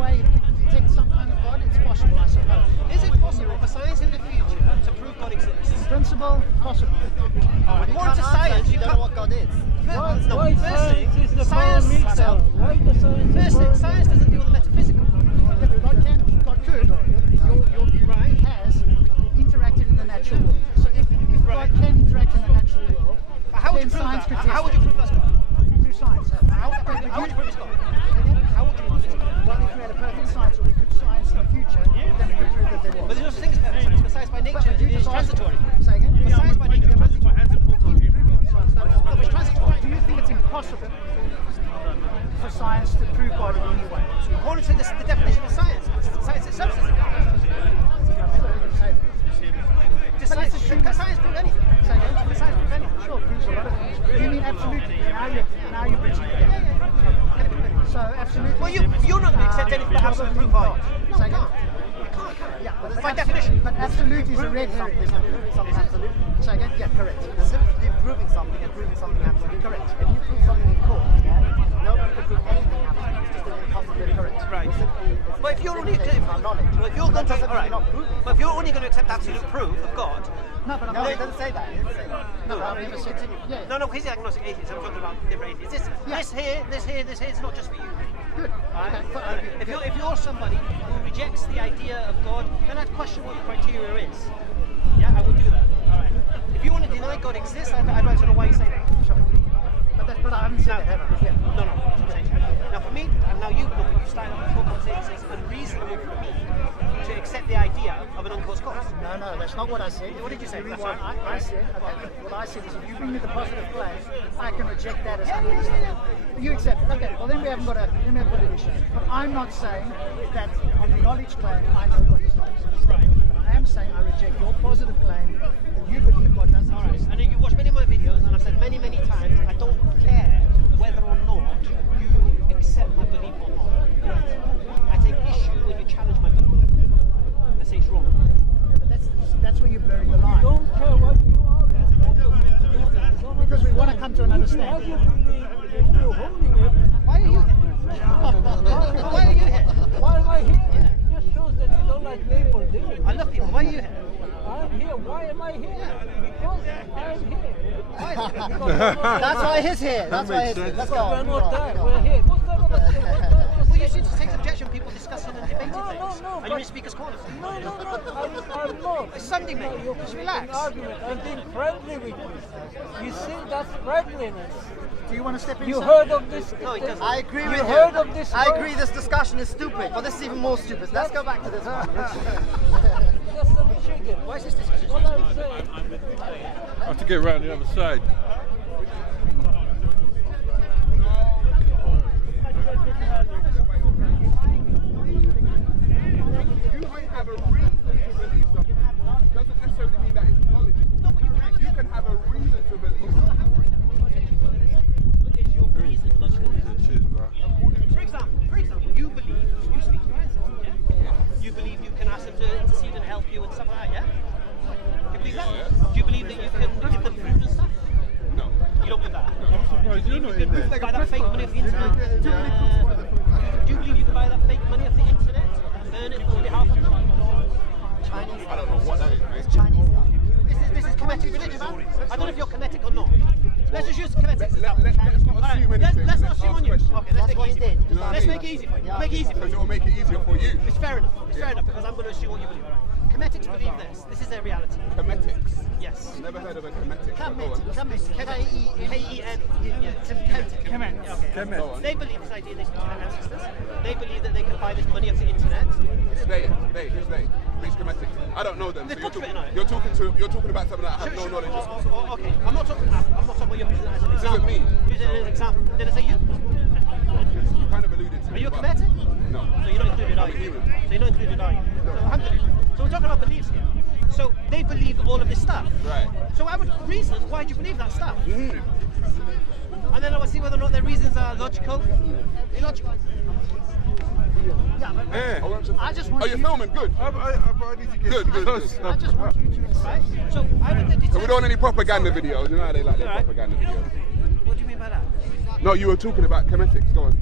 way to detect some kind of God, it's possible, I suppose. Is it possible for science in the future to prove God exists? In principle, possible. According to science, you don't know what God is. Why science is the parameter? Why the science? First thing, science doesn't deal with the metaphysical. God could, your view right, has interacted in the natural world. So if God can interact in the natural world, then science could test How would you prove that's God? through science. How would you prove it's God? How would you prove it's God? Well, if we had a perfect science or we could science in the future, then we could prove that there was. But there's no such thing as perfect science, because science by nature is transitory. Say again? But science by nature is transitory. No, it's transitory. Do you think it's impossible for science to prove God in any way? According to the definition of science, science itself says it can't. Can science prove anything? Say again? Can science prove anything? Sure, proves a lot of things. Do you mean absolutely? Now you're bridging the gap. So absolutely. Well, you're not going to accept anything but absolute proof, are you? Say again? Yeah, by definition. But absolute is a red something. Something absolute. Say again? Yeah, correct. There's a difference between proving something and proving something absolute. Correct. If you prove something in court, nobody can prove anything absolute. It's just an impossibility. Correct. Right. But if you're only knowledge. well, if you're going to all right, but if you're only going to accept absolute proof of God, No, but No, it doesn't say that. It doesn't say that. No, I've never said yeah. no, he's the agnostic atheist. I'm talking about different atheists. This here, it's not just for you. Good. Right? Okay. If you're somebody who rejects the idea of God, then I'd question what your criteria is. Yeah, I would do that. All right. If you want to deny God exists, I'd like to know why you say that. Sure. But I haven't said that, have I? Yeah. No, that's what I'm saying. Now for me, and now you started off the conversation saying it's unreasonable for me to accept the idea of an uncaused cause. No, that's not what I said. What did you say? I said, what I said is if you bring me the positive claim, I can reject that as unreasonable. You accept it. Okay, well then we haven't got an issue. But I'm not saying that on the knowledge claim, I know God does not exist. Right. But I am saying I reject your positive claim that you believe God doesn't exist. And you watch many of my videos, and I've said many times, I don't care whether or not you accept my belief or not. I take issue when you challenge my belief. I say it's wrong. Yeah, but that's where you're blurring the line. Don't care what you are. Because we want to come to an understanding. You're holding it. Why are you here? Why are you here? Why am I here? It just shows that you don't like me for doing it. I love people. Why are you here? I'm here. Why am I here? Because I'm here. That's why he's here. That's why he's here. Let's go. We're not there. We're here. What's that about here? Well, you should just take objection people discussing and debating things. No, And you're in speaker's corner. No, I'm not. It's Sunday, mate. Just relax. Argument. I'm being friendly with you. You see, that's friendliness. Do you want to step in? You heard of this? No, it doesn't. I agree with You you. heard of this? I word? agree this discussion is stupid, but this is even more stupid. Let's go back to this one. Just some chicken. Why is this discussion? What I'm saying. I have to get around the other side. You might have a reason to believe something. Doesn't necessarily mean that it's knowledge. You can have a reason to believe something. Cheers, bro. For example, you believe you speak to your ancestors, yeah? You believe you can ask them to intercede and help you and stuff like that, yeah? You believe that? Do you believe that you can give them food and stuff? No. You don't believe that? I'm surprised you're not in there. Buy that fake money off the internet? Do you believe you can buy that fake money off the internet and earn it on behalf of you? Chinese. I don't know what that is, mate. It's Chinese stuff. This is Kemetic religion, man. I don't know if you're Kemetic or not. Let's just use Kemetic as an Let's example. not assume anything. Let's not assume on you. Questions. Okay, let's That's make what it he easy. did. You know what I Let's mean? make it easy for you. Make it easy for Because you. it will make it easier for you. It's fair enough. It's fair enough because I'm going to assume what you believe. All right. Kemetics believe this. This is their reality. Chemetics. Yes. Never heard of a chemetic. K-E-N. Yeah, Kemet. Okay. They believe this idea they speak to their ancestors. They believe that they can buy this money off the internet. Who's they? Which chemetics? I don't know them. They So talk to it now. you're talking about something that I have no knowledge of. Okay. I'm not talking about you using that as an example. isn't me. Use it as an example. Did I say you? You kind of alluded to Are it, you a but- Kemetic? No. So you're not included, are I'm a you? human. So you're not included, are you? So alhamdulillah. So we're talking about beliefs here. So they believe all of this stuff. Right. So I would reason why do you believe that stuff? Mm. And then I would see whether or not their reasons are logical, illogical. Yeah, but Yeah. I just want Oh, you're you filming? Good. I need to get Good. I just want you to Right? So I would then So we don't want any propaganda videos. You know how they like their Right. propaganda videos. What do you mean by that? No, you were talking about chemetics. Go on.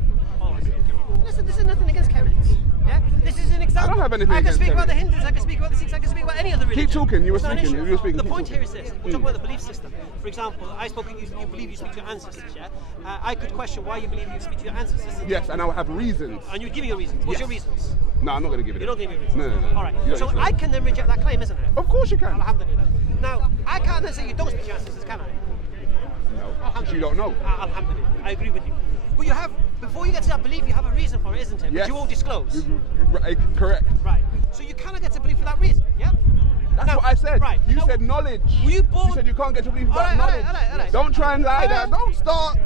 Oh, I see. Okay. Listen, this is nothing against chemists. Yeah? This is an example. I don't have anything I can against speak about the chemists. Hindus, I can speak about the Sikhs, I can speak about any other religion. Keep talking, you were It's not an speaking, issue. you were speaking, The keep point talking. here is this. We're talking about the belief system. For example, I spoke, you believe you speak to your ancestors, yeah? I could question why you believe you speak to your ancestors. Yes, and I will have reasons. And you give me your reasons. What's your reasons? No, I'm not going to give it. You don't give me your reasons. No. All right. You don't So explain. I can then reject that claim, isn't it? Of course you can. Alhamdulillah. Now, I can't then say you don't speak to your ancestors, can I? No, because you don't know. Alhamdulillah. I agree with you. But you have, before you get to that belief, you have a reason for it, isn't it? Yes. Which you won't disclose. Right, correct. Right. So you cannot get to belief for that reason, yeah? That's Now, what I said. Right. You Now, said knowledge. were you born- You said you can't get to believe All without right, knowledge. all right. Don't try and lie All there. right.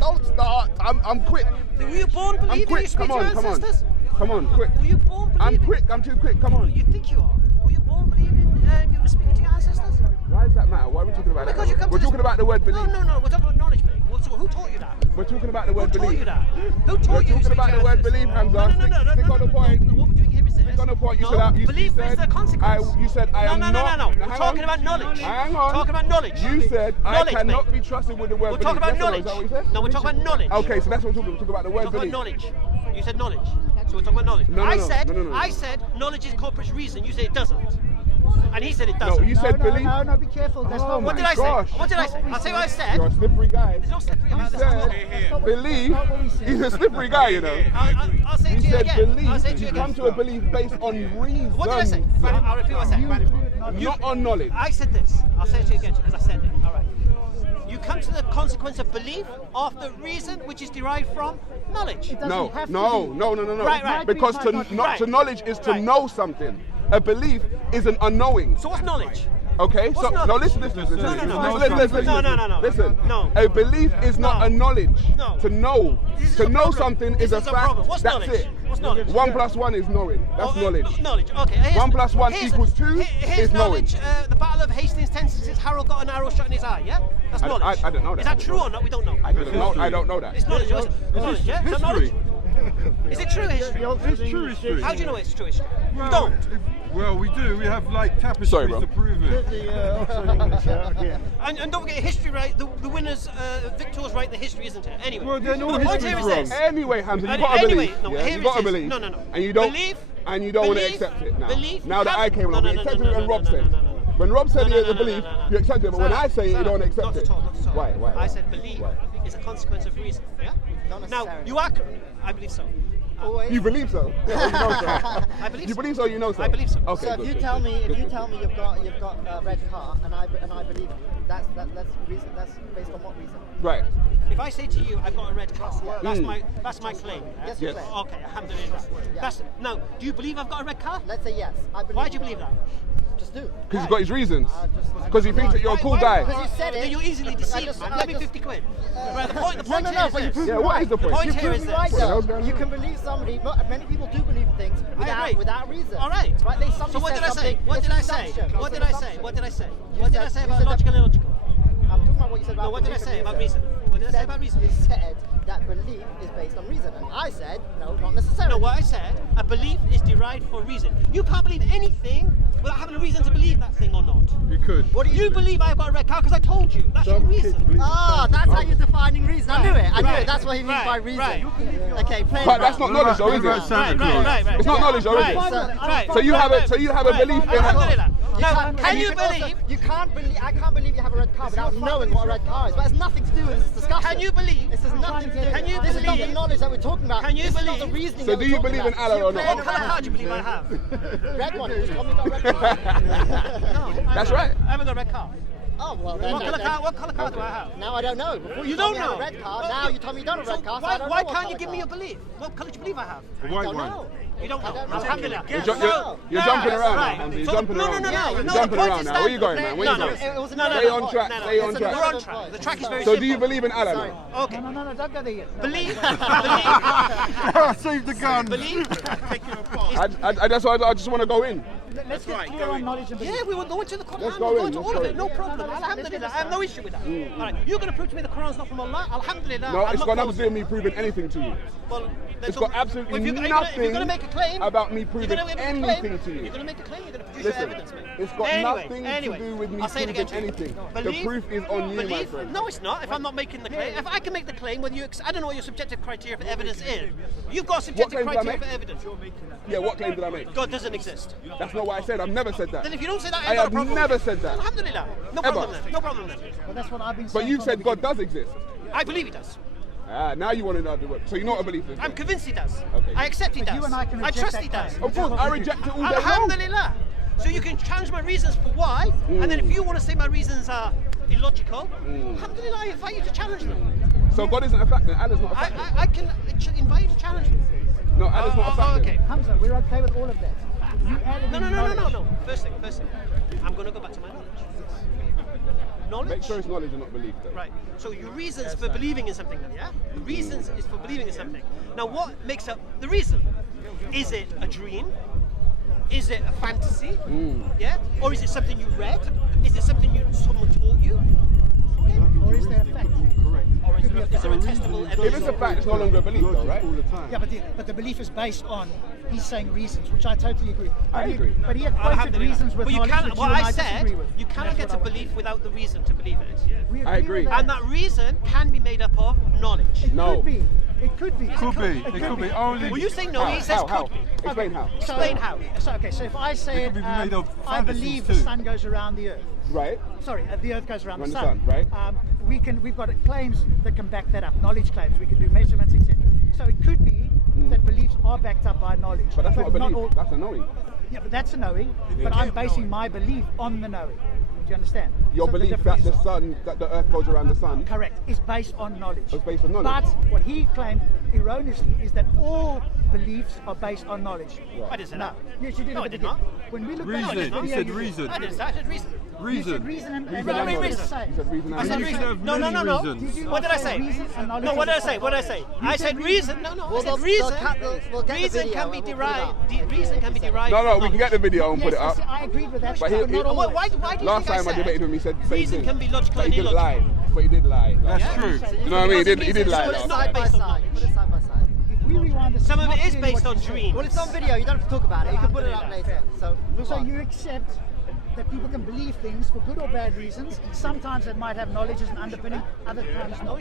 Don't start. I'm quick. Were you born I'm believing you quick. speak Come to your on, come on. ancestors? Come on, quick. Were you born believing? I'm quick. I'm too quick. Come on. You think you are? Were you born believing you were speaking to your ancestors? Why does that matter? Why are we talking about Because you that? come We're to talking this- about the word belief. No. We're talking about knowledge, mate. Well, so who taught you that? We're talking about the Who word taught belief. you that? Who taught We're you? talking about the word belief, Hamza. No. Stick on the point. What we're doing here is this. Stick on the point. You No, said you belief said is the consequence. you said I am No. not. We're talking about knowledge. Hang on. Talking about knowledge. You said knowledge, I cannot mate. be trusted with the word We're belief. talking about Yes or no? knowledge. Is that what you said? No, we're talking about knowledge. Okay, so that's what we're talking about. The word Talk about belief. knowledge. You said knowledge. So we're talking about knowledge. No. I said knowledge is corporate reason. You said it doesn't. And he said it No, doesn't. you said belief. No, be careful. That's Oh not What my did I say? gosh. What did I say? I'll say what I said. You're a slippery guy. There's no slippery He about this. said belief. He's a slippery guy, you know. I'll say it He to you said again. I'll say it belief. to you You come again. to a belief based on reason. What did I say? I'll repeat what I said. Not on knowledge. I said this. I'll say it to you again because I said it. All right. You come to the consequence of belief after reason, which is derived from knowledge. No. Right. Because Might not be. to knowledge is to Right. know something. A belief is an unknowing. So what's knowledge? Okay, What's so no, knowledge? listen. No. Listen. No. Listen. No. A belief is not No. a knowledge. No. To know, This is to a know problem. something This is a is a fact. problem. What's That's knowledge? it. What's knowledge? 1 + 1 is knowing. That's knowledge. Knowledge. Okay. Here's- 1 + 1 here's- equals 2 Here's is knowing. knowledge. The Battle of Hastings 1066. Harold got an arrow shot in his eye. Yeah. That's I knowledge. don't know that. Is that true or not? We don't know. I don't know that. It's knowledge. It's knowledge. Yeah. Is that knowledge? Is it true history? It's true history. How do you know it's true history? You don't. Well, we do. We have like tapestries Sorry, bro. to prove it. And don't forget history, right? The winners, victors write the history, isn't it? Anyway. Well, then all the point history's here is this. Anyway, Hamza, you And gotta anyway, believe. no, Yeah, here you it gotta is. believe. No. And you don't. Believe. And you don't want to Believe. accept it now. Believe. Now that I came along, No, we no, accepted no, it when no, Rob no, said. no. When Rob said No, he no, had to no, believe, no, no. you accepted it. But when I say it, you Sarah, don't accept not it. at all, not at all. Why? I said belief Why? is a consequence of reason. Yeah. Not Now necessarily. you are. I believe so. Always. You believe so? Or you know so? I believe You so. believe so? You know so? I believe so. Okay. So if good, you good, tell good, me, good, if you good. tell me you've got a red car, and I believe you, that's reason. That's based on what reason? Right. If I say to you, I've got a red car, that's my claim. Yes, Yes. claim. Okay, alhamdulillah. That's now. Do you believe I've got a red car? Let's say yes. I believe. Why do you believe that? Just do. Because he's got his reasons. Just- Because he thinks that you're a cool guy. Because you said it. You're easily deceived, man. Let me 50 quid. Right, the point No, here is but you this. prove Yeah, me what right. is the point? point You here prove is me this. right What the hell's though. going You on? can believe somebody. Many people do believe things agree. without reason. All right. Right? They somebody So what says did I say? something, What it's did an I say? assumption. What It's did an I say? assumption. What did I say? You What did I said- say you about said that- logical and illogical? I'm talking about what you said about No, what did I belief and say about reason? What did I say about reason? You said that belief is based on reason, and I said no, not necessarily. No, what I said, a belief is derived for reason. You can't believe anything without having a reason to believe that thing or not. You could. What do You believe I've got a red car because I told you. That's your Some kids reason. believe Ah, in that's Santa how you're defining reason. I knew it. I knew Right, it. That's what he means right, by reason. right. Okay, play But that's not knowledge, though, is What it? about Santa Claus? Right. It's not knowledge, though, is it? Right. So you have a belief in. Alhamdulillah. You Now, can't- can and you can also- believe? You can't believe. I can't believe you have a red car without knowing what a red car is. But it has nothing to do with this discussion. Can you believe? This has nothing to do. Can you This is not the believe- knowledge that we're talking about. Can you this is not the believe- reasoning. So that do we're you talking believe in about. Allah or You're not? playing What colour car do you believe I have? red one. You just told me you got a red car. No. That's right. I haven't got a red car. Oh well. What colour car do I have? Now I don't know. Before You told don't me I had know. a red car. Now you told me you don't have a red car. So Why, I don't why know what can't you colour give me car. your belief? What colour do you believe I have? The white Don't one. know. You don't know. I don't know. Alhamdulillah. You're jumping around now, Right. Hamza. You're So- jumping no, around. no, no, no. You're No, jumping the point around is now. Where you going, stand- man? Where you No, going? It was No, no, Stay no. on track. No, no. Stay on We're track. on track. The track is very So simple. do you believe in Allah? Sorry. now? Okay. No, don't go there. Believe. Save the gun. Believe. That's why I just want to go in. Let's get clear on knowledge and belief. Yeah, we will go into the Quran. Let's We'll go go in, into let's all go of it. in. No problem. Alhamdulillah. I have no issue with that. All right. You're going to prove to me the Quran's not from Allah. Alhamdulillah. No, I'm it's not got nothing to do with forcing- me proving anything to you. Well, then It's don't- got absolutely if you're nothing gonna make a claim about me you're proving gonna make a claim, anything to you. You're going to make a claim. You're going to produce Listen, your evidence, mate. It's got nothing to do with me I'll say it proving again. anything. The Belief- proof is on you, my belief- friend. No, it's not. If I'm not making the claim, if I can make the claim, whether you, I don't know what your subjective criteria for evidence is. You've got a subjective claim did I criteria make? for evidence. Yeah, what claim did I make? God doesn't exist. That's not what I said. I've never said that. Then if you don't say that, I I've got a have problem. never said that. Alhamdulillah. No Ever. problem then. No problem then. Well, that's what I've been saying. But you from said the God does exist. I believe he does. Ah, now you want to know the word. So you're not a believer. I'm convinced he does. Okay. I accept he But does. you and I can I reject trust that he does. claim. Of course, I reject it all day long. Alhamdulillah. So you can challenge my reasons for why, and then if you want to say my reasons are illogical, alhamdulillah, I invite you to challenge them. So God isn't a fact then. Allah's not a fact. I can invite you to challenge them. No, Allah's not a fact. Okay. then. Hamza, we're okay with all of that. You added No. in knowledge. First thing. I'm going to go back to my knowledge. Knowledge. Make sure it's knowledge and not belief though. Right. So your reasons for believing in something, then, yeah? The reasons is for believing in something. Now, what makes up the reason? Is it a dream? Is it a fantasy? Yeah. Or is it something you read? Is it something someone taught you? Or is there a fact? Or is there a testable If evidence? it's a fact, it's no longer a belief though, right? Yeah, but the belief is based on, he's saying reasons, which I totally agree. I agree. But he had quoted Alhamdulillah. reasons with Well, you knowledge can't. which What you and I said, disagree with. you cannot That's get to what I belief without the reason to believe it. We I agree. with that. And that reason can be made up of knowledge. It No. could be. It could be. Could be. It could be only. Well, you say no, he says How? could be. Explain how. Explain how. So if I say could be made of I fantasies believe the too. sun goes around the earth. Right? Sorry, the earth goes around the Around the sun. sun, right. We've got claims that can back that up, knowledge claims. We can do measurements, etc. So it could be that beliefs are backed up by knowledge. But that's not a belief. all. That's a knowing. Yeah, but that's a knowing. But I'm basing my belief on the knowing. Do you understand? Your So the belief that difference- that the earth goes around the sun. correct, is based on knowledge. It's based on knowledge. But what he claimed erroneously is that all beliefs are based on knowledge. I didn't say No. that. Yes, you did. No, at I the did not. beginning. When we look back at Reason. this He video, said you did. reason. I didn't say. I said reason. You said Reason. reason and Reason What do I mean and reason? knowledge. You said reason I and said You knowledge. can reason. have No. many Did reasons. you What not did I say say? reason and knowledge No, what did I is say? the What did I same? say? I said reason. No. I Well, said they'll reason. we'll get the Reason video can and be we'll put it derived. up. Reason can be derived. No, from we can get the video and put it Yes, up. I agreed with that. But but he- not he- always. Why do you Last think time I said debated with him, he said the same reason thing. can be logical But and he didn't lie. illogical? But he did lie. That's Yeah? true. You know what I mean? He did lie. So it's last not time. Side by based on side. knowledge. Put it side by side. If we rewind this, Some of not it is really based what on you said. dreams. Well, it's on video. You don't have to talk about it. You can put it up later. So move So on. you accept that people can believe things for good or bad reasons. Sometimes it might have knowledge as an underpinning, other times not.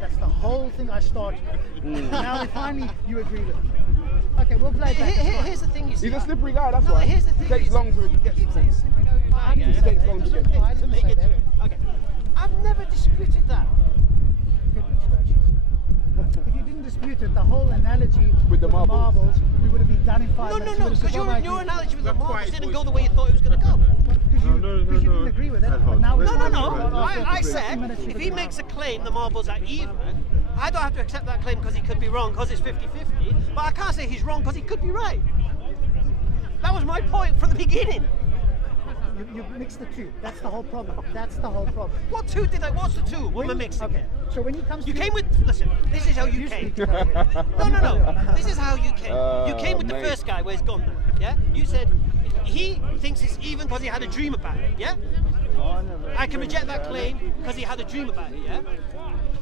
That's the whole thing I started with. Now finally you agree with me. Okay, we'll play back. It's fine. Here's the thing you see. He's a slippery guy, that's No, why. here's the It thing. takes long to get to things. I didn't It say takes that. long to get I didn't say that. Okay. I've never disputed that. Goodness gracious. If you didn't dispute it, the whole analogy With the marbles. we would have been done in 5 No, minutes. no, You would have because said, "Oh, I your agree." analogy with the marbles didn't go the way you thought it was going to go. Because you, No, because you no. didn't agree with it. Hold But on. now we're No, No, talking no. about it. I 15 said minutes you if could he do makes a that. claim the marbles are even, I don't have to accept that claim because he could be wrong because it's 50-50. But I can't say he's wrong because he could be right. That was my point from the beginning. You mixed the two. That's the whole problem. That's the whole problem. What two did I? What's the two? What am I mixing? Okay. So when it comes You to came with. Listen. This is how you came. speak about it. No. This is how you came. You came with the mate. first guy where he's gone now. Yeah. You said he thinks it's even because he had a dream about it. Yeah. I can reject that claim because he had a dream about it. Yeah.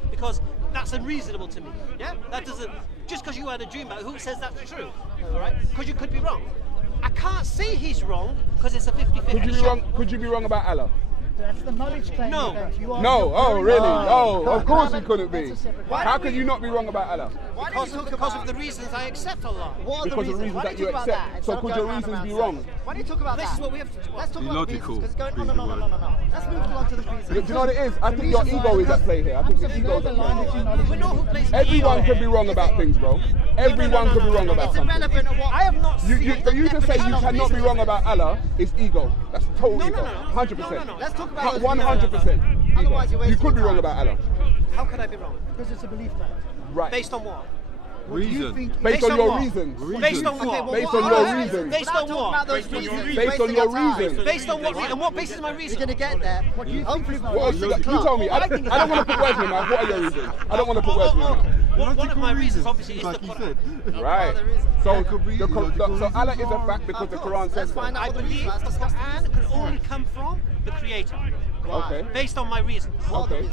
Because that's unreasonable to me. Yeah. That doesn't. Just because you had a dream about it, who says that's true? All right. Because you could be wrong. I can't say he's wrong because it's a 50-50 Could you be shot. wrong? Could you be wrong about Allah? That's the knowledge claim. No. you're going to. You are- No. you're Oh, very really? wrong. Oh, of course you That's couldn't be. a separate- How could you not be wrong about Allah? Why Because, don't you talk because about of the reasons I accept Allah. what are the Because of the reasons? reasons Why that don't you talk about accept. that So instead of could going your round reasons and be round wrong? circles? Why don't you talk about This that? is what we have to. Let's talk about Illogical the reasons. Because is the word. no. Let's move on to the reasons. Do you know what it is? I think your ego is at play here. I think the ego is the at line play. that you knowledge. We know who plays the Everyone ego could be here. wrong about things, bro. Everyone could be wrong about It's something. irrelevant of what. I have not seen. For you to say you cannot be wrong about Allah is ego. That's total No, ego. no. 100%. Let's talk about those 100%. Otherwise you're You wasting could be your wrong time. about Allah. How could I be wrong? Because it's a belief claim. Right. Based on what? What do you Reason. think? Based Based on your what? reasons. Based on Reason. what? Based on What? your reasons. Based on Without talking about what? those reasons, you're Based on wasting your time. reasons. Based on what? And what basis is my You're reason? going to get there. What do you think Hopefully, is what not- else You tell me. I don't want to put words in your mouth. What are your reasons? I don't want to put words in your mouth. One of my reasons, obviously, is the like you Quran. said. Right. other reasons. So, It could be illogical so Allah is a reasons. fact because the Quran says Let's so. find out I what the believe reasons the are. Quran could only come from the creator. Okay. Based on my reasons. Okay.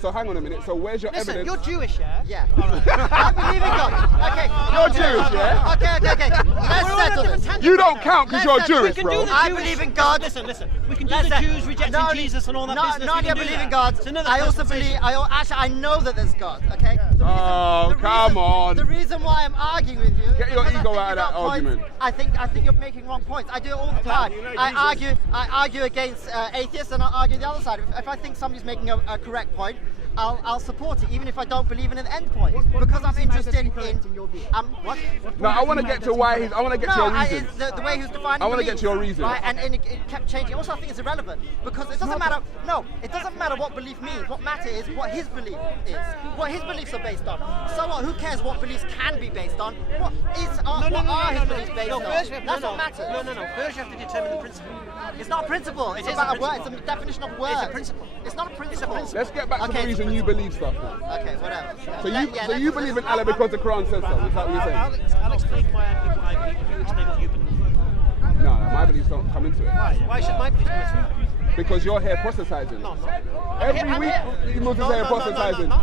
So hang on a minute. So where's your Listen, evidence? you're Jewish, yeah? Yeah. I believe in God. Okay. You're Jewish, yeah? Okay. Let's settle this. You don't count because you're Let's settle- Jewish, We can do bro. the I Jewish- believe in God. Listen. We can do Let's the set- Jews rejecting Jesus and all that business. Not we only I can do believe in that. God. It's another I also conversation. believe. Actually, I know that there's God. Okay. Oh, come on. The reason why I'm arguing with you. Get your because I ego think out of you that got points. argument. I think you're making wrong points. I do it all the time. I argue against atheists, and I argue the other side. If I think somebody's making a correct point, I'll support it, even if I don't believe in an end point, because I'm interested in what. No, I want to get to why he's. I want to get to your reason. The way he's defining. I wanna belief, get to your reason. Right, and it kept changing. Also, I think it's irrelevant because it doesn't matter. No, it doesn't matter what belief means. What matters is what his belief is. What his beliefs are based on. So what? Who cares what beliefs can be based on? What are his beliefs based on? That's what matters. No. First, you have to determine the principle. It's not a principle. It's It is about a a word. It's principle. a definition of word. It's a principle. It's not a principle. Let's get back to Okay, the it's a reason you principle. believe stuff. Now. Okay, whatever. So you believe in Allah because the Quran says so. Is that what you're saying? I'll explain why I believe. You explain what you believe. No, my beliefs don't come into it. Why should my beliefs come into it? Because you're here proselytizing. No, I'm not. Every I'm week, here. you Muslims No, here no, proselytizing. no.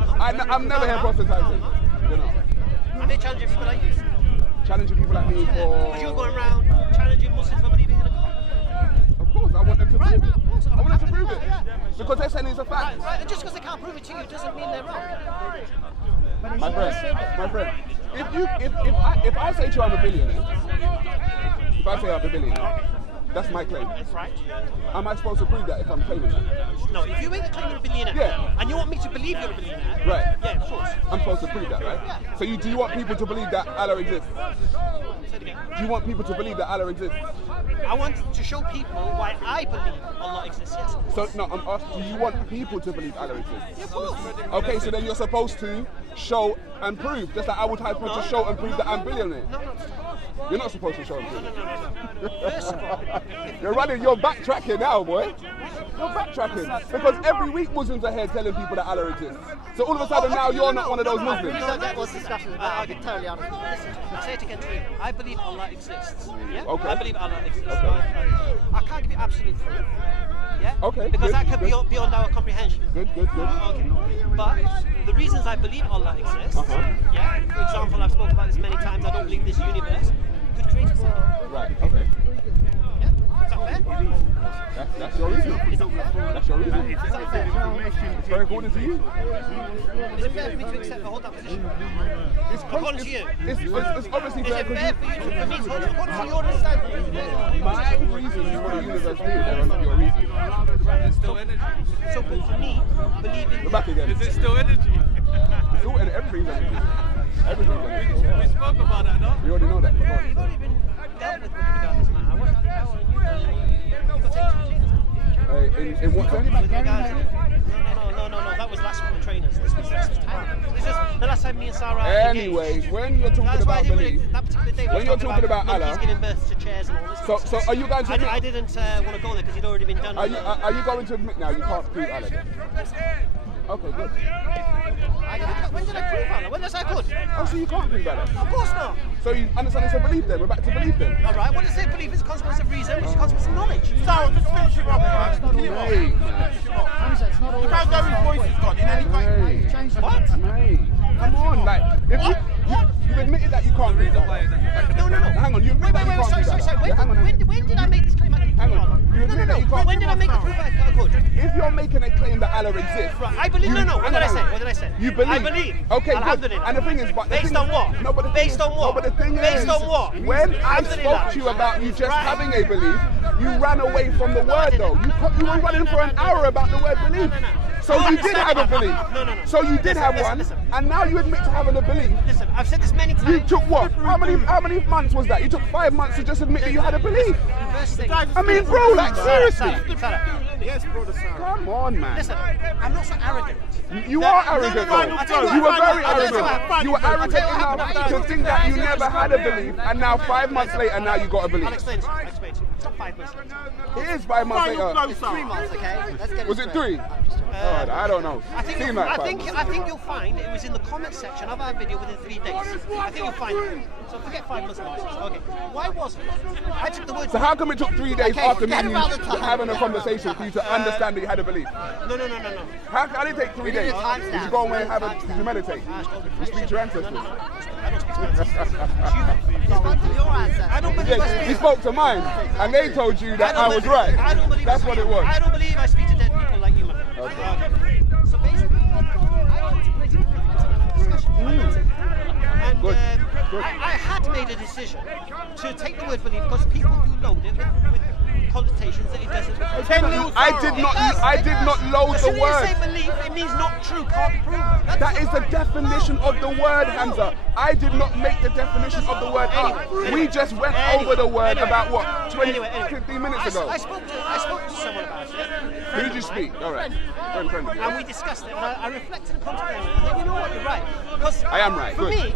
I'm never here proselytizing. You know, I'm here challenging people like you. challenging people like me for. But you're going around challenging Muslims for believing in a God. Of course, I want them to prove it. of course. I want them to prove it Yeah. because they're saying it's a fact. Right, and just because they can't prove it to you doesn't mean they're wrong. My friend, if I say to you I'm a billionaire, if I say I'm a billionaire, that's my claim. Right? Am I supposed to prove that if I'm claiming that? No, if you make the claim you're a billionaire, Yeah. and you want me to believe you're a billionaire, Right. yeah, of course. I'm supposed to prove that, right? Yeah. So do you want people to believe that Allah exists? Say it again. Do you want people to believe that Allah exists? I want to show people why I believe Allah exists, yes. So no, I'm asking, do you want people to believe Allah exists? Yeah, of course. Okay, so then you're supposed to show and prove, just like I would have to show and prove that I'm billionaire. No. You're not supposed to show and prove. No. First of all, You're backtracking now, boy. You're backtracking. Because every week Muslims are here telling people that Allah exists. So all of a sudden now you're not one of those You Muslims. don't get what discussion is about. I can totally understand. listen, I'll say it again to you. I believe Allah exists. Yeah? Okay. I believe Allah exists. Okay. I can't give you absolute proof. Yeah? Okay, Because good, that could be good. beyond our comprehension. Good. Okay. But the reasons I believe Allah exists, yeah, for example, I've spoken about this many times, I don't believe this universe could create itself. Right, okay. Yeah? Is that fair? That's your reason. Is that fair? That's your reason. Is that fair? It's very according to you. Is it fair for me to accept or hold that position? It's According to you. It's obviously Is fair it because fair for you for me to hold it according to your understanding? my reasons for the universe being there are not your reasons. It's still energy. So, but for me, believing We're back again. Is it still energy? It's all, everything's energy. Everything's energy. We spoke about that, no? We already know that. You've already been dealt with regard this man. I wasn't you got taken to trainers. In what sense? With regards no, that was last week with trainers. This was time. This is the last time me and SaRa Anyway, engaged. when you're talking That's why I about didn't belief, really, that particular day we when you're talking about monkeys Allah, giving birth to chairs and all this. so are you going to I didn't want to go there because he'd already been done. are you going to admit now you can't prove Allah then? Okay, good. When did I prove Allah? When did I say I could? Oh, so you can't prove Allah? Of course not. So you understand it's a belief then? We're back to belief then? All right. What is it? Belief is a consequence of reason, which is a consequence of knowledge. SaRa, just finish him up, man. Mate, Hamza, it's not all You can't go his voice is gone in any way. mate, Change the mate. Come on, like, if you've admitted that you can't prove Allah. No. Hang on, you admit that you can't prove Sorry. Allah. Yeah, hang on. When did I make this claim? Hang on. You admit that you can't When did I make the proof I could? If you're making a claim that Allah exists, Right, I believe. No. What did I say? What did I say? You believe? I believe. Okay, good. Alhamdulillah. And the thing is, but the Based thing on is- what? No, but the thing Based is- on what? No, but the thing Based is, on what? when I Alhamdulillah. spoke to you about you just Right. having a belief, you ran away from the word though. You were running for an hour about the word belief. No. So No, you listen, did have a belief. No. So you did have one, Listen. and now you admit to having a belief. Listen, I've said this many times. You took what? How many months was that? You took 5 months to just admit that you had a belief. First thing. I mean, bro, like seriously. SaRa. Yes, brother SaRa. Come on, man. Listen, I'm not so arrogant. You are arrogant No, though. I'll tell you You were what, very I'll tell you arrogant. what, You were I'll arrogant tell you what enough happened. to think that you never had a belief, and now 5 months later, now you got a I'll belief. explain to you. It's not 5 months later. It is 5 months Why you later. close, It's SaRa? 3 months, okay? Let's get Was it 3? I don't know. I think you'll find it was in the comment section of our video within 3 days. I think you'll find it. So forget 5 Muslim Muslims. Okay. Why was it? I took the word. So how come it took 3 days after me and you about the time. having a conversation for you to understand that you had a belief? No. How did it take 3 days? Did you go away and did you meditate? You speak to your ancestors? I don't speak to ancestors. It's back to your answer. I don't believe I Yeah, speak. you spoke to mine and they told you that I was right. I don't believe That's I what speak. it was. I don't believe I speak to dead people like you, man. Okay. So basically, I contemplated a discussion. And Good. I had made a decision to take the word belief because people do load it with connotations that it doesn't. I did not load As the soon as word. you say belief, it means not true, can't be proven. That is the definition of the word, Hamza. I did not make the definition of the word up. We just went over the word about what, 15 minutes ago. I spoke to someone about it. Who did you speak? All right. Friend of you. And we discussed it, and I reflected and contemplated, and I think, you know what, you're right. Because I am right. For Good. me,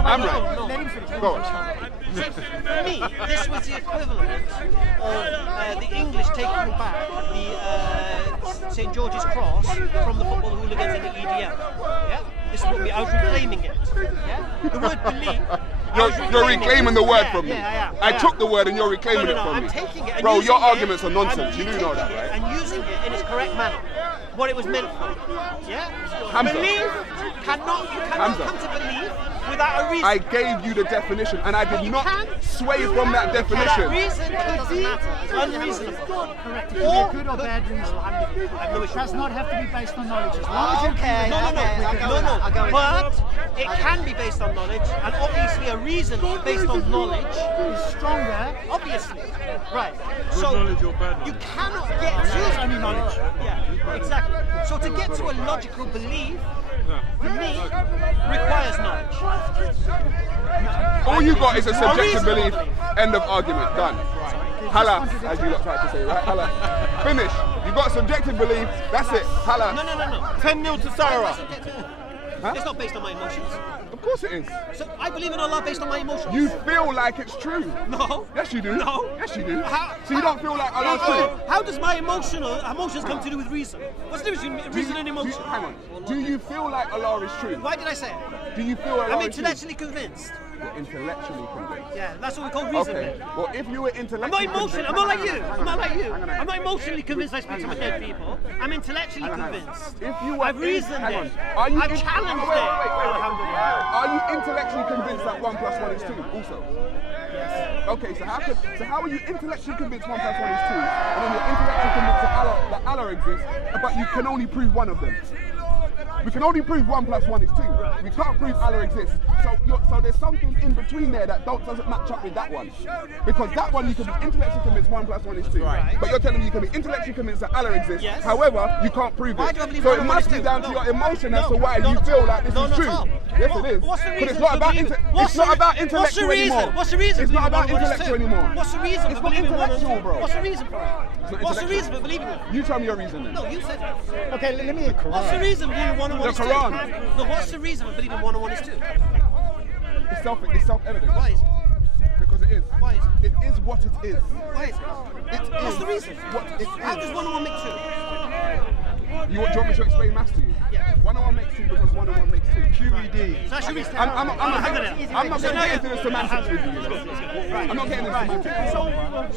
I'm no, right. no. Let him finish. Go on. See, for me, this was the equivalent of the English taking back the St. George's Cross from the football hooligans in the EDL. Yeah? This is what I was reclaiming it. Yeah? The word belief. You're reclaiming the word from me. Yeah, I took the word and you're reclaiming it from I'm me. taking it and Bro, using your it, arguments are nonsense. You do know taking that, it right? And using it in its correct manner. What it was meant for. Yeah? Hamza. Belief you cannot Hamza. come to believe without a reason. I gave you the definition and I did You not can. sway from that That definition. reason could be unreasonable. Correct. It can be a good or bad reason. It does not have to be based on knowledge. As long as you Okay. No. I'll go with that. But it can be based on knowledge, and obviously a reason based on knowledge is stronger. obviously. Right. So knowledge or bad you knowledge? cannot get to only knowledge. Yeah, exactly. So to get to a logical belief, for me, requires knowledge. All you got is a subjective reasonable belief. belief. End of argument. Done. Hala, as you lot like to say, right? Hala. Finish. You got subjective belief. That's it. Hala. No. 10-0 to SaRa. It's not based on my emotions. Of course it is. So I believe in Allah based on my emotions. You feel like it's true. No. Yes, you do. No. Yes, you do. How- So you don't feel like Allah's true. How does my emotions come to do with reason? What's the difference between reason and emotion? Hang on. Do you feel like Allah is true? Why did I say it? Do you feel Allah I'm is true? intellectually convinced. You're intellectually convinced. Yeah, that's what we call reason. Okay. then. Well, if you were I'm intellectually not emotional. I'm convinced- not like you. I'm not like you. Hang on. I'm not emotionally convinced I speak to my Hang on. dead people. I'm intellectually Hang on. convinced. If you were I've reasoned hang on. it. Are you I've challenged wait, it. wait. Alhamdulillah. Are you intellectually convinced that 1 + 1 is 2 also? Yes. Okay, so how are you intellectually convinced 1 + 1 is 2, and then you're intellectually convinced that Allah exists, but you can only prove one of them? We can only prove 1 + 1 is 2. We can't prove Allah exists. So there's something in between there that doesn't match up with that one. Because that one you can be intellectually convinced 1 + 1 is 2. Right. But you're telling me you can be intellectually convinced that Allah exists. Yes. However, you can't prove Why it. do I believe So 1 it + 1 must is be 2? down to your emotion as No, to why not you at feel all. like this No, is not true. at all. Yes, it is. What's the But reason it's not for about believing- it's not about What's the intellectual reason? anymore. What's the reason? It's for not about believing 1 + 1 is 2? intellectual anymore. What's the reason It's for not believing 1 + 2? intellectual, bro. What's the reason for it? not What's the intellectual. reason for believing it? You tell me your reason then. No, you said it. Okay, let me. What's the reason for believing 1 + 1 is 2? The Quran. No, what's the reason for believing 1 + 1 is 2? It's self-evident. Why is it? Because it is. Why is it? It is what it is. Why is it? It What's is the reason? what it How does is. 1 + 1 make 2? Do you want me to explain maths to you? Yeah. 1 and 1 makes 2 because 1 and 1 makes 2. QED. So that's your reason. I'm not Alhamdulillah. going to get into the semantics with you. I'm not getting into semantics. So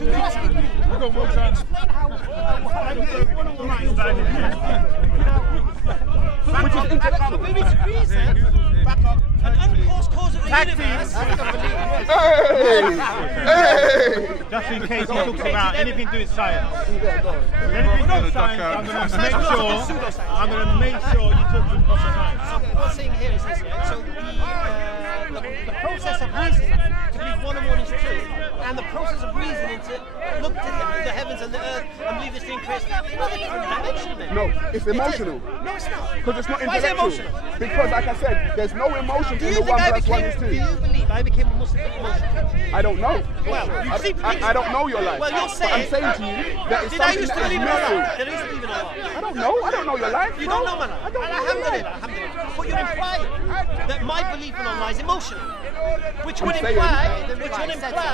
you ask me, We've got more time. explain how Which is intellectual. maybe it's reason, an uncaused cause of the universe. Hey! Just in case he talks about anything to do with science. Anything to do with science, I'm going to make sure you talk to him about science. So what I'm saying here is this, yeah? So the process of reasoning to believe 1 + 1 is 2, and the process of reasoning to look to the heavens and the earth and believe this thing creates another different dimension then. No, it's emotional. No, it's not. Because it's not Why is it intellectual. emotional? Because, like I said, there's no emotion Do in you the think 1 + 1 is 2. do you believe I became a Muslim emotional? I don't know. Well, you seem to think I don't know your life. Well, you're But I'm saying. saying to you that it's Did I something used to that believe is in Allah? missing. Did I used to believe in Allah? I don't know. I don't know your life. You bro. don't know Allah. I don't know your Alhamdulillah, life. alhamdulillah. But you're implying that my belief in Allah is emotional, which would saying- imply,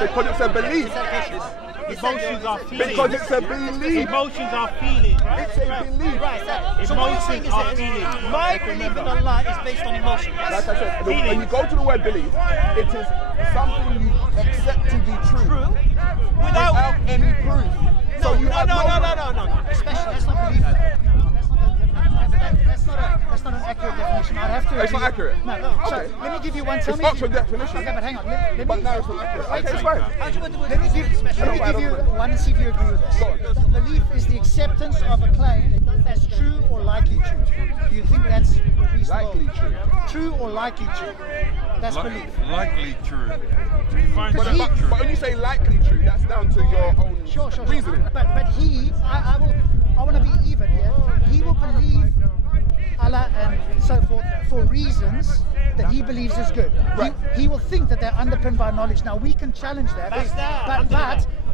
Because it's a belief. Emotions are feelings. Because it's a belief. Emotions are feelings. It's a belief. Right. So what you're saying is Emotions are this, feelings. my belief in Allah is based on emotion. Like Yes? I said, when you go to the word belief, it is something you accept to be true. Without any proof. So you have No. Especially, that's not belief. That's not an accurate definition. I'd have to. It's not accurate? No. So Okay. let me give you one. Tell It's me. Oxford definition. Okay, but hang on. Let me. But now it's not accurate. Okay, it's fine. Let me give you one and see if you agree with this. Belief is the acceptance of a claim as true or likely true. Do you think that's reasonable? Likely true. True or likely true? That's belief. Likely true. But when you say likely true, that's down to your own Sure. reasoning. But I want to be even here. He will believe Allah and so forth for reasons that he believes is good. Right. He will think that they're underpinned by knowledge. Now we can challenge that. But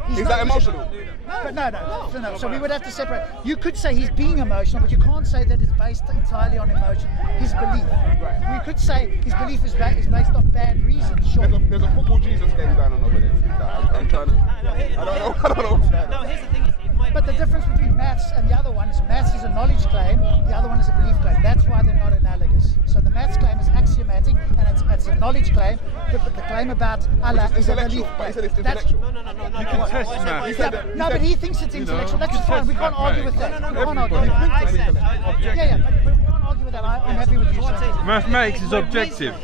he's Is not that emotional? But no. So we would have to separate. You could say he's being emotional, but you can't say that it's based entirely on emotion. His belief. Right. We could say his belief is based on bad reasons. Sure. There's a football Jesus game going on over there. I'm trying to. I don't know. No, here's the thing is, if my But the difference between maths and the other one is maths is a knowledge claim, the other one is a belief claim. That's why they're not analogous. So the maths claim is axiomatic and it's a knowledge claim. The claim about Allah is a belief Intellectual. But he said it's claim. intellectual. No. You can test math. No, but he thinks it's intellectual. That's fine. We can't argue with that. We can't argue. Everybody Yeah, thinks it's I yeah, but we can't argue with that. I'm happy with you. Mathematics is objective.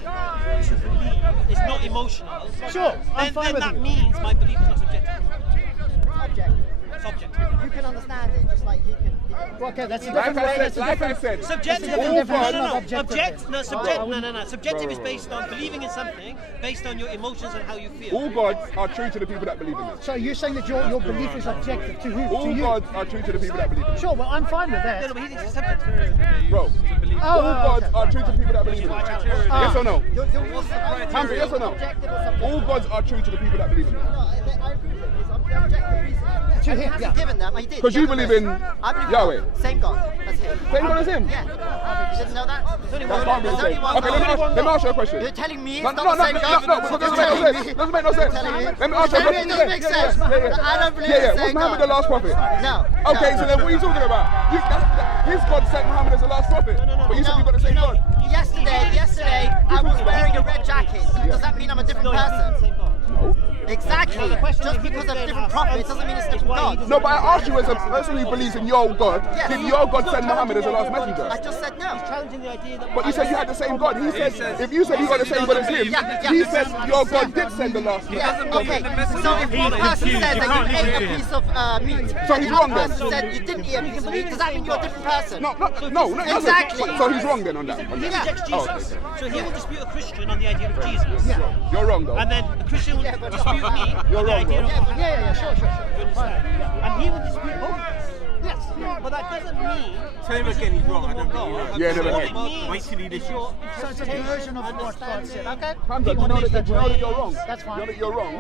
It's not emotional. Sure, I'm Then fine with that you. means my belief is not subjective. Object. It's objective. You can understand it just like he can. Okay, that's a Like different I way. said, That's a like I different. said, Subjective. That's a different definition of Subjective is based on believing in something based on your emotions and how you feel. all gods are true to the people that believe in them. So you're saying that your belief is objective to who? All To you? gods are true to the people that believe in them. Sure, well I'm fine with No, that. but he thinks it's subjective. Bro, all gods are true to the people that believe in them. Yes or no? Hamza, yes or no? All gods are true to the people that believe in them. I agree with him. It's objective reason. To And he him, hasn't yeah. given them. He did. Because He you gave them believe in this. I believe Yahweh. God. Same God as him. Same God as him? Yeah. You didn't know that? That can't be the There's only same. one Okay, God. let me ask you a question. You're telling me No, it's no, not no, the same no, God? no, because doesn't make no sense. Doesn't make no sense. Telling me. Let me ask you a Telling me question. it doesn't make sense. I don't believe Yeah, it's the was same Muhammad the God. last prophet? No. Okay, so then what are you talking about? His God sent Muhammad as the last prophet. But you said you got the same God. Yesterday, I was wearing a red jacket. Does that mean I'm a different person? No. Exactly. Just because of different prophets doesn't mean it's different God. No, but I asked you as a person who believes in your God, Yes. did your God send Muhammad as the last messenger? I just said no. Challenging the idea that But you said you had the same God. He said, if you said you got the same God as him, he said your God did send the last messenger. Yeah, okay. So if one person says that you ate a piece of meat, So and he's the wrong other then? person said you didn't eat a piece of meat, does that mean you're a different person? No, Exactly. So he's wrong then on that. he Yeah. rejects Oh, Jesus. okay. So he will dispute a Christian on the idea of Jesus. You're wrong though. And then a Christian will dispute me on You're the wrong, idea bro. of Yeah, sure. Fine. and he will dispute both. Yes. But that doesn't mean Tell him again he's wrong. I don't believe you're wrong. Yeah, never what mind. it means Wait till he is listens. your So it's a version of what God said. Okay. Hamza, do you know that you're wrong? That's fine. You know that you're wrong,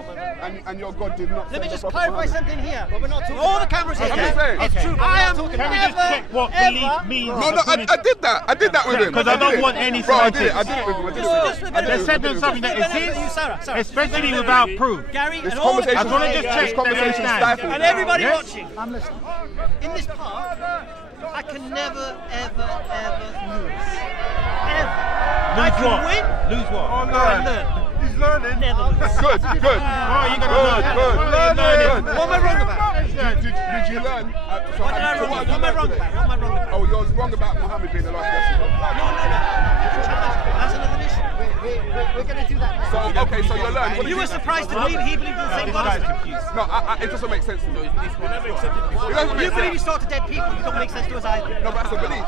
and your God did not Let me send just the Prophet clarify Muhammad. something here. But we're not talking All the about- cameras here. I'm just saying. It's true. I am Can we just check what never, belief means? No, I did that. I did that with him. Because I don't want any Bro, I did it scientists. with him. They said there's something that exists, especially without proof. Gary, This and all the conversation, I wanna just check this conversation that stifled. and everybody Yes? watching. I'm listening. In this park, I can never, ever lose. Ever. I Lose can what? win. Lose what? Or learn. He's learning. Never lose. Good. Oh, you gotta learn. Good. Learn. What am I wrong about? Did you learn? What am I wrong about? Oh, you're wrong about Muhammad being the last messenger. That's another issue. We're going to do that So, now. okay, so you learned. What did You were surprised to believe he believed in the same This guy's God. confused. No, it doesn't make sense to me. It doesn't You make believe he sense. started dead people. You don't make sense to us either. No, but that's a belief.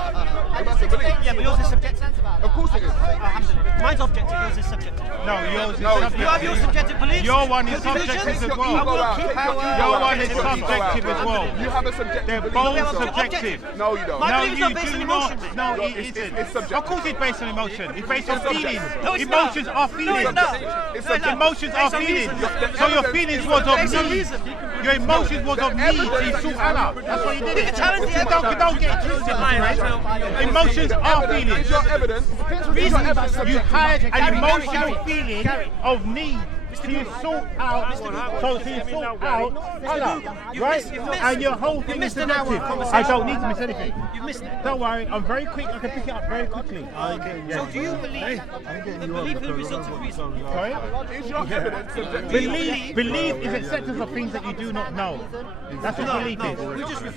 That's a belief. Yeah, but yours is subjective. Of course it is. Alhamdulillah. Mine's objective. Yours is subjective. No, yours is No, it's You have your subjective beliefs. Your one is your subjective delusions. as Take well. your ego out. Take your ego Your out. one is Take your ego subjective out. as well. You have a subjective They're belief. both have subjective. No, you don't. My No, belief's you not based on do emotion, not. mate. No, No, it it's isn't. subjective. Of course it's based on emotion. It's based on subjective. feelings. No, it's Emotions not. are No, feelings. it's not. It's No, it's subjective. not. Emotions are Based on feelings. reason. So your feelings was of Based on need. reason. Your emotions was of need. So you sought Allah. That's what you did. You can challenge the Don't get it twisted, man. Emotions are Is feelings. your evidence? Depends what you mean by You subjective. had an Gary, emotional Gary, feeling Gary. of need. So you sort out, so you sort out colour, right? And your whole thing is subjective. I don't need to miss anything. You've missed it. Don't worry, I'm very quick. I can pick it up very quickly. Okay. So do you believe the belief in the result of reason? Sorry? Is your evidence subjective? Belief is acceptance of things that you do not know. That's what belief is.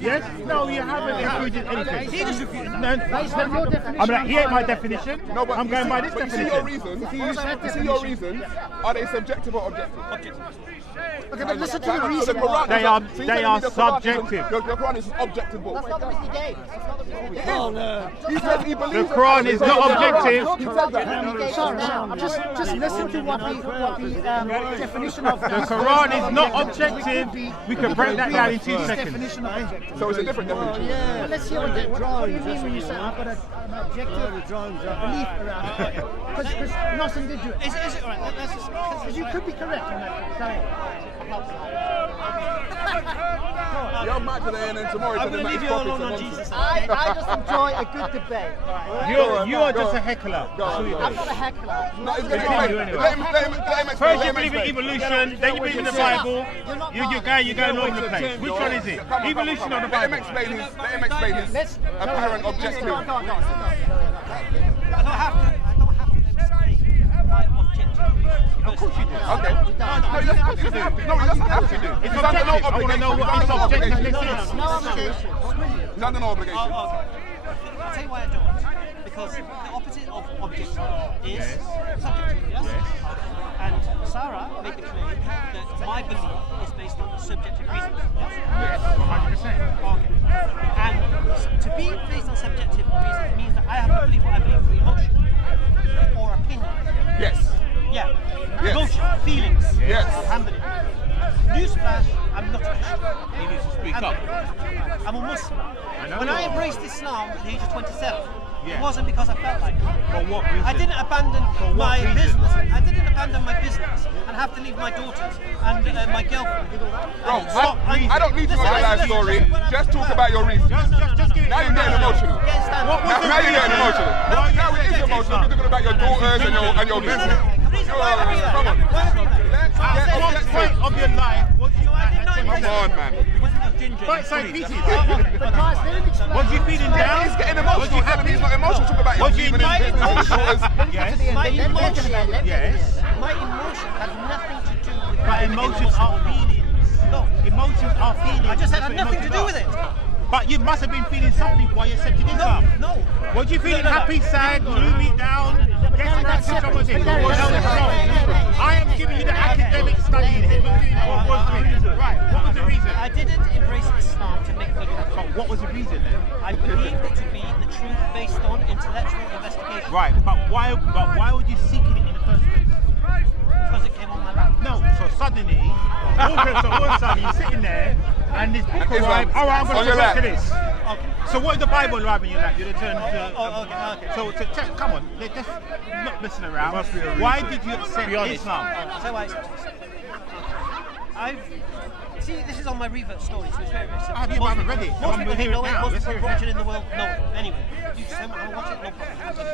Yes? No, you haven't included anything. He just refused. No, I'm like, he ain't my definition. No, but I'm going by this but you see your definition. reasons. You see your reasons. Are they subjective or objective? Okay, but listen to the So reason the why. Quran They is are- so you're they telling are me the Quran subjective. Your Quran is an objective book. That's not the Misty Game. That's not the Misty Game. He says he believes The Quran is not objective. He said that. Sorry, just listen to what the definition of The Quran is not objective. We can break that down in 2 seconds. definition of objective. So it's a different definition. Well, let's hear what do you mean when you say I've got an objective belief around it? Because Nosson did do it. Is it alright? Let's just. Because you could be correct on that. Sorry. You're mad today and then tomorrow I'm going to leave you all alone on Jesus. I just enjoy a good debate. You are just a heckler. That's who you I'm are. not a heckler. No, he's Let gonna him explain. do Let him explain. First you Let him believe in explain. evolution, then you believe in the Bible. You're going all over the place. Which one is it? Evolution or the Let him Bible? explain his apparent objective. Go on. I don't have to explain my objective reasons. Of course you do. Okay. No, he doesn't have to do. No, he doesn't have to do. It's He's under no objective. I want to know what obligation. his objective He's is. No obligation. under no obligation. Okay. I'll tell you why I don't. Because the opposite of objective is subjective, yes? And SaRa made the claim that my belief is based on subjective reasons, yes? Yes, 100%. Okay. And to be based on subjective reasons means that I have to believe what I believe through emotion or opinion. Yes. Yeah. Yes. Emotion, feelings. Yes. Handling. Newsflash, I'm not a Christian. He needs to speak up. I'm a Muslim. know When you I are. embraced Islam at the age of 27, Yeah. it wasn't because I felt like it. For what reason? I didn't abandon For what my reason? business. I didn't abandon my business and have to leave my daughters and my girlfriend. Bro, I don't need to know your life story. Just talk about your reasons. Just give it. Now you're getting emotional. Get stand What was Now the you're getting reason? emotional. Why Now you it is rejected emotional. Islam? You're talking about your daughters and your business. Come on. At what point of your life was you at Come 27? on, man. Bite-sized pieces. But guys, let him explain. Was you feeling down? He's getting Was emotional. you Telling me he's happy? not emotional. Talk about Was his you even his my business, his daughters. Yes. My emotion, Yes. my emotion has nothing to do with But emotions are feelings. No. Emotions are feelings. I just said it That's had what nothing to do with emotions it. are. But you must have been feeling something while you accepted Islam. No. Was you feeling happy, sad, gloomy, down? Guess that's which one was it? No, no. I am giving you the academic study here. What was the reason? Right. What was the reason? I didn't embrace Islam to make me happy. But what was the reason then? I believed it to be the truth based on intellectual investigation. Right. But why would you seek it in the first place? Because it came on my lap. No. So suddenly, all of a sudden, you're sitting there, and this book Islam arrived. Oh, I'm on going your to lap. to this. Okay. So what is the Bible arrive in your lap? You'd turn to. Okay. So come on, let's just not messing around. Why did you accept Islam? I'll tell you why I accepted it. See, this is on my revert story, so it's very, very simple. Have you ever read it? Most I'm people hear it know it, now. most Let's people hear it watching now. in the world know it. Anyway, you just say, I watch it, no problem.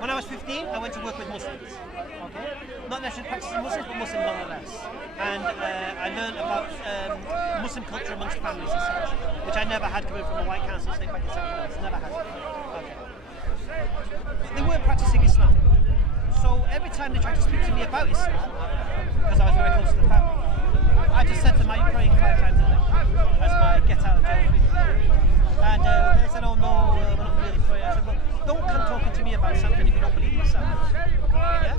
When I was 15, I went to work with Muslims. Okay? Not necessarily practicing Muslims, but Muslim nonetheless. And I learned about Muslim culture amongst families and such, which I never had coming from a white council state back in South Wales. Never had. Okay. They weren't practicing Islam. So every time they tried to speak to me about Islam, because I was very close to the family, I just said to them, are you praying 5 times a day? As my get out of jail fee. And they said, oh no, we're not really praying. I said, well, don't come talking to me about something if you don't believe yourself. Yeah?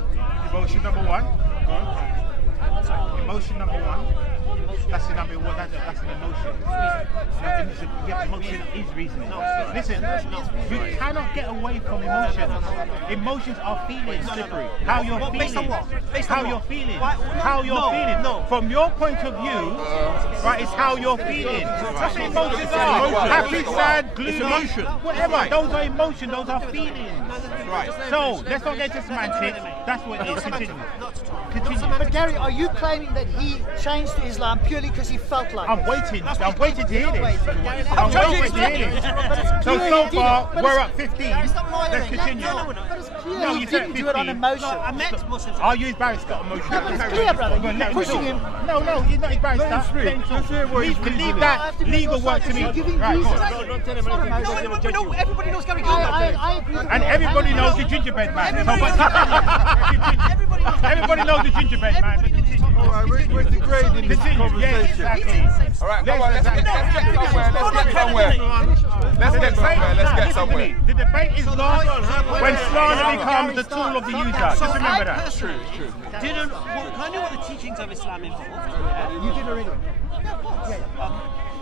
Emotion number one. Go on. Emotion number one. That's the number one. That's an emotion. Emotion is reasoning. Listen, you cannot get away from emotions. Emotions are feelings. How you're feeling. Based on what? Based on how what? you're feeling. Why- How you're no, feeling. no. From your point of view, right, it's how you're feeling. That's what emotions are. Happy, sad, gloomy, emotion. whatever. Those are emotions. Those are feelings. Right. So let's not get into semantics. That's what it is. Continue. Not at all. Continue. But Gary, are you claiming that he changed to Islam purely because he felt like I'm it? waiting. I'm waiting to hear this. I'm I'm waiting to hear this. So far, we're at 15. Let's continue. But it's clear No, he you said didn't do it on 15. emotion. I met Muslims. Are you embarrassed got emotion? No, but it's clear, brother. Well, You're let him pushing talk. him. No, you're not embarrassed. Let him speak. Let's hear what he's Leave reasoning. that legal work to me. You're giving Right, go reasons. on. It's not emotion. No, everybody knows Gary I agree. And everybody knows the gingerbread man. Everybody knows the gingerbread man. All right, we're degrading this conversation. All right, come on, let's get somewhere. Let's get somewhere. The debate is lost when slander becomes the tool of the user. Just remember that. True. I knew what the teachings of Islam involved. You did already.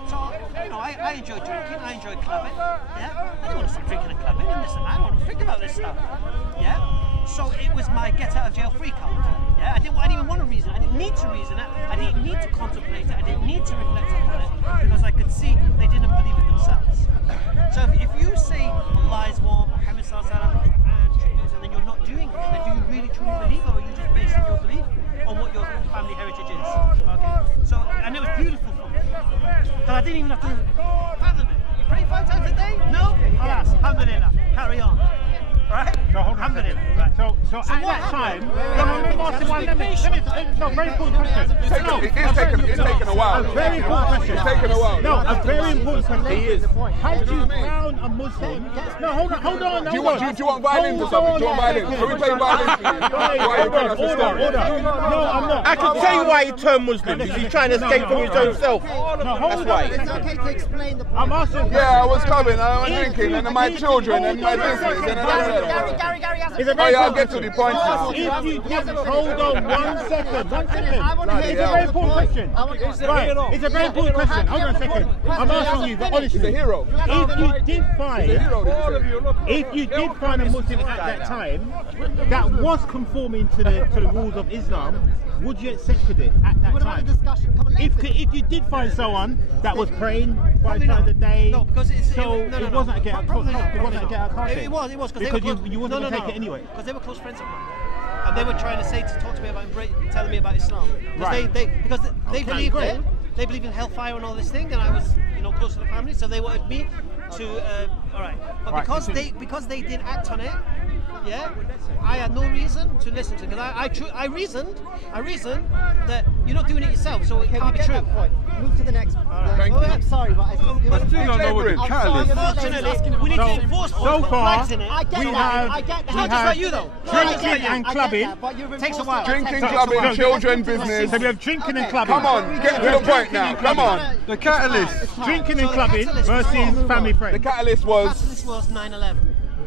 So, you know, I enjoy drinking, I enjoy clubbing. Yeah, I don't want to stop drinking and clubbing and this and that. I don't want to think about this stuff. Yeah. So it was my get out of jail free card. Yeah, I didn't even want to reason. I didn't need to reason it. I didn't need to contemplate it. I didn't need to reflect upon it because I could see they didn't believe it themselves. So if you say Allah is one, Muhammad sallallahu alaihi wasallam, and then you're not doing it, then do you really truly believe, or are you just basing your belief on what your family heritage is? Okay. So, and it was beautiful for me because I didn't even have to fathom it. You pray 5 times a day? No. Alas, alhamdulillah. Carry on. Right? No, hold on. Alhamdulillah. Right. So at that time, no, very important question. It's taken a while. A very important question. It's taken a while. No, a very important question is, how do you crown a Muslim? No, hold on. Do you want violins or something? Do you want violins? Can we play violins? Order. No, I'm not. I can tell you why he turned Muslim. Because he's trying to escape from his own self. No, hold on. why. It's okay to explain the point. I'm asking. Yeah, I was coming, I was drinking, and my children, and my business, and Gary has It's a Oh very yeah, I'll important get to the point now. If you just hold on 1 second. I want to hear It's a very important question. Right, it's a very important question. Hold on a second. I'm asking you, but honestly, He's a hero. if you did find a Muslim at that time that was conforming to the rules of Islam, would you accepted it at that time? If you did find someone that was praying 5 times a day, No, because it wasn't a get out card. It was Because you wasn't going to take it anyway. Because they were close friends of mine, and they were trying to talk to me about telling me about Islam. Right. Because they believed great. it. They believed in hellfire and all this thing, and I was close to the family, so they wanted me to. All right, but Right, because they didn't act on it, yeah, I had no reason to listen to it. Because I reasoned that you're not doing it yourself, so it can't be true. Move to the next. Thank you. I'm sorry, but I still don't know what the catalyst is. Unfortunately, we need to enforce So far, flags in it. I get we that. have I get that. It's not just like you though. drinking and clubbing. Takes a while. Drinking, clubbing, children, So business. we have drinking and clubbing. Come on, get to the point now. Come on. The catalyst. Drinking and So the clubbing catalyst versus was- family The friends. catalyst was. This was 9/11.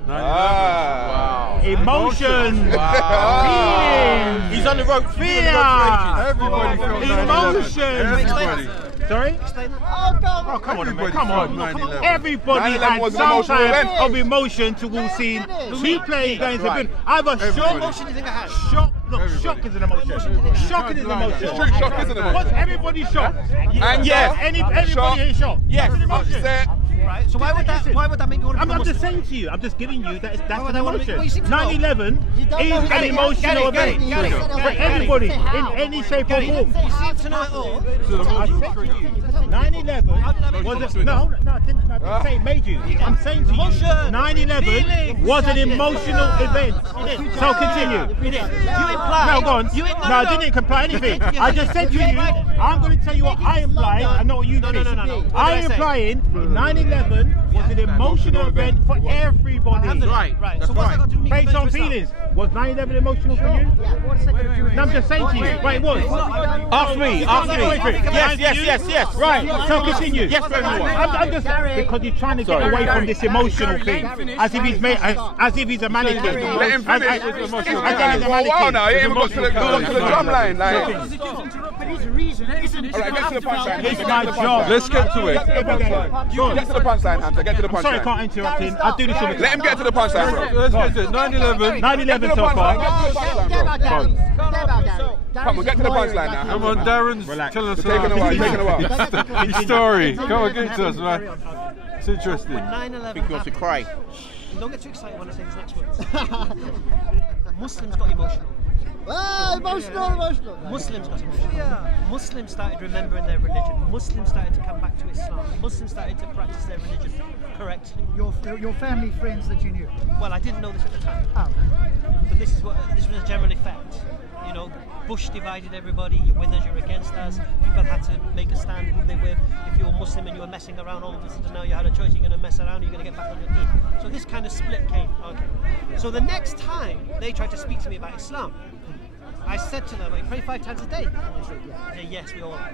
Ah. Emotions. Feelings. He's on the road. Fear. Everybody felt 9/11. Emotions. Everybody. Sorry? Explain that. Oh, come on, man. Everybody Come felt on. 9/11. Everybody 9/11 had was an some emotional type event. of emotion towards seeing two players going to win. Either Everybody. shock, Emotion do you think I had? shock. Look, shock is an emotion. Shock is an emotion. Street shock is an emotion. What's everybody shocked? Anger, Everybody shock, here is shocked. Yes. It's an emotion. upset. Right. So why would that make me want to I'm become just Muslim? saying to you, I'm just giving you that's would an I wanna make- emotion. well, you seem to know. 9/11 is an emotional event for everybody in any shape or form. You seem to know it all. I said to you, 9/11 was it? No, I didn't say it made you. I'm saying to you, 9/11 was an emotional event. So continue. You implied. No, go on. You No, I didn't imply anything. I just said to you, I'm going to tell you what I implied and not what you think. No. What did I I'm say? implying 9/11 was an emotional event for everybody. Right. So what's that got to do with me Based on converting to feelings. Was 9/11 emotional for you? No, I'm just saying to you. Right, it was. Ask me. Yes. Right, so continue. Yes, very well. I'm just because you're trying to get away from this emotional thing, as if he's made, as if he's a mannequin. Let him finish. As He's if been he's a going for a while now. He ain't even got to the drum line. Like. But his reason isn't it? All right, get to the punchline. It's my job. Let's get to it. Get to the punchline, Hamza. Get to the I'm sorry I punchline. can't interrupt him. I'll do this all the Let time. him get to the punchline, bro. Let's get to it. 9/11. 9/11 so far. Come on, get to the punchline now. Come on, Darren's telling us Taking a while. his story. Come on, get it to us, man. It's interesting. 9/11 He wants to happened. cry. Don't get too excited when I say these next words. Muslims got emotional. Emotional. Muslims got emotional. Muslims started remembering their religion. Muslims started to come back to Islam. Muslims started to practice their religion correctly. Your family friends that you knew. Well, I didn't know this at the time. Oh. But this was a general effect. You know, Bush divided everybody. You're with us, you're against us. People had to make a stand who they were. If you were Muslim and you were messing around, all of a sudden now you had a choice. You're going to mess around, you're going to get back on your deen. So this kind of split came. Okay. So the next time they tried to speak to me about Islam, I said to them, "You pray 5 times a day?" And they said, "Yeah." I said, "Yes, we all are."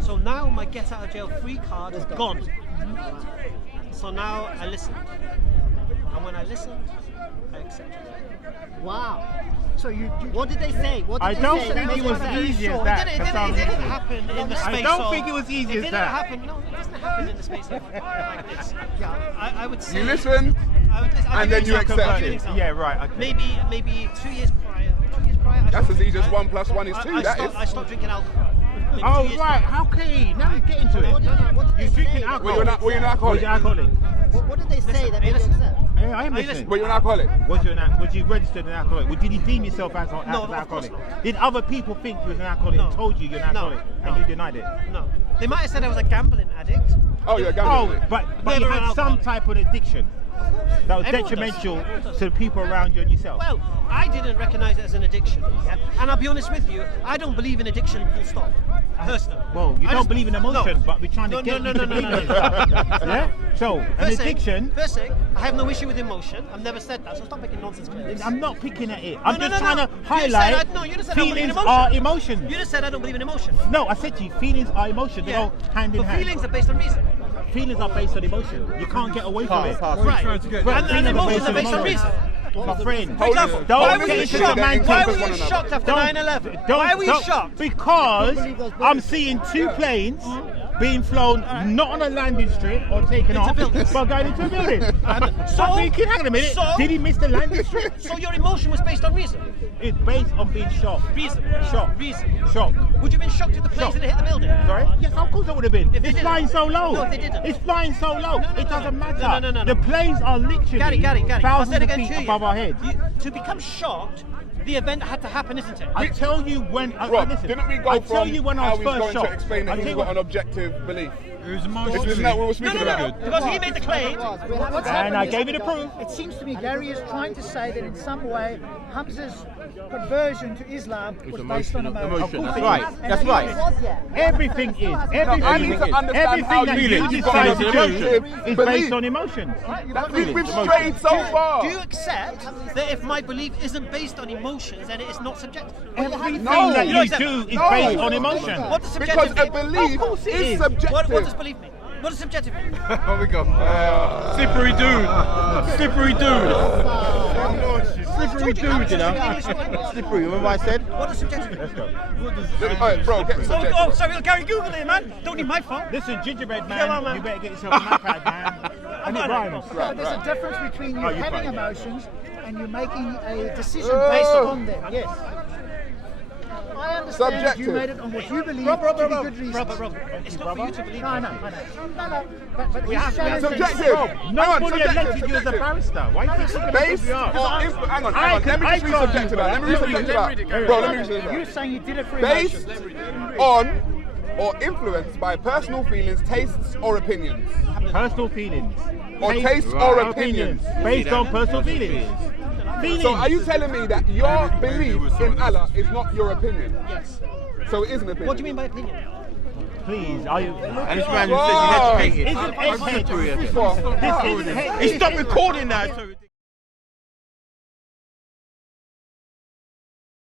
So now my get out of jail free card is gone. So now I listened. And when I listened, I accepted. Wow. So you What did they say? What did I they don't say? think it was easy as It that. didn't happen in the space I don't of- think it was easy it as didn't that. happen. No, it doesn't happen in the space of like this. I would say You listen, I would, I'll and give then you an example. I'll accept give you an it. example. Yeah, right. Okay. Maybe 2 years prior. I That's stopped as easy as drinking- 1 plus 1 is 2. I stopped drinking alcohol. Maybe 2 Oh years right, prior. okay. Now we get into it. What did they You're drinking say? alcohol. Were you an alcoholic? Was you alcoholic? What did they say that made you listen. accept? Yeah, I am listening. Were you an alcoholic? Was you registered an alcoholic? Did you deem yourself as an No, of alcoholic? course not. Did other people think you was an alcoholic No. and told you you're an No. alcoholic and you denied it? No, they might have said I was a gambling addict. Oh, you're a gambling. Oh, but you Never had an some alcoholic. type of addiction that was Everyone detrimental does. Everyone does. to the people around you and yourself. Well, I didn't recognise it as an addiction. Yeah? And I'll be honest with you, I don't believe in addiction full stop. Personally. Well, you I don't just- believe in emotion, no. but we're trying to No, get no, you no, to no, believe no, in no. stuff. Yeah? So, an addiction. First thing, I have no issue with emotion. I've never said that, so stop making nonsense claims. I'm not picking at it. I'm No, just no, no, trying no. to You said highlight you just said I don't believe in feelings emotion. are emotions. You just said I don't believe in emotion. No, I said to you, feelings are emotion. They go hand in But hand. feelings are based on reason. Feelings are based on emotion. You can't get away from it. Right. trying to get- Right, And feelings emotions are based on emotion. reason. My friend, For example, why don't were get you into shocked? semantics. Why were you Don't- shocked after Don't- 9/11? don't- Why were you don't- shocked? Because I'm seeing 2 planes being flown not on a landing strip or taken Into off, buildings. but going into a building. So- I'm thinking, hang on a minute, so- did he miss the landing strip? So your emotion was based on reason. It's based on being shocked. Reason. Shocked. Reason. Shocked. Would you have been shocked if the planes Shocked. had hit the building? Sorry? Yes, of course I would have been. If they It's didn't. flying so low. No, if they didn't. It's flying so low. No, It doesn't no. matter. No. The planes are literally Gary. I'll thousands say it of again feet to you. above our heads. To become shocked, the event had to happen, isn't it? I tell you when. Rob, listen, didn't we go I from tell you when I how was he's first going shocked. to explain I that tell he's you got what- an objective belief? It was Isn't that what emotionally. we're No, speaking no, about? because he made the claim. What's And happened I is- gave you the proof. It seems to me Gary is trying to say that in some way Hamza's conversion to Islam was based on emotion. Emotion, that's And right, and that's that right. it was, yeah. Everything is. Everything I need is. to understand Everything how that you you feel. You've got decide an to objective do is belief. based on emotions. We've strayed so far. Do you accept that if my belief isn't based on emotions, then it is not subjective? Everything No. that You don't you accept- do is No. based on emotion. What does Because subjective a mean? belief Of course it is is. subjective. What does belief mean? What does subjective mean? What we got? Slippery dude. Slippery dude. Slippery dude, you know. Slippery, remember what I said? What does subjective mean? Alright, bro, get Oh, subjective. sorry, Gary, Google it, man. Don't need my phone. Listen, gingerbread Come on, man, man. you better get yourself an iPad, man. And it got it. rhymes. But there's a difference between you you're having fine. emotions and you making a decision based upon them. Yes. I understand that you Subjective. made it on what you believe Rob, to be good reasons. Rob. It's not for you to believe. No, I know. No. But We he's have- we have challenging- Subjective. Nobody Subjective, elected you as a subjective. barrister. Why do you think you're Based you are? on, hang on, let me just read I told subjective you. out. Let me read subjective out. Bro, let me read subjective You're out. saying you did it for Based emotions. on or influenced by personal feelings, tastes, or opinions. Personal feelings. Or Taste- tastes or opinions. Based on personal feelings. Feelings. So are you telling me that your belief in Allah is not your opinion? Yes. So it is an opinion. What do you mean by opinion? Please, are you? And this man just says he's educated. Isn't educated? What? This isn't. He stopped recording now. So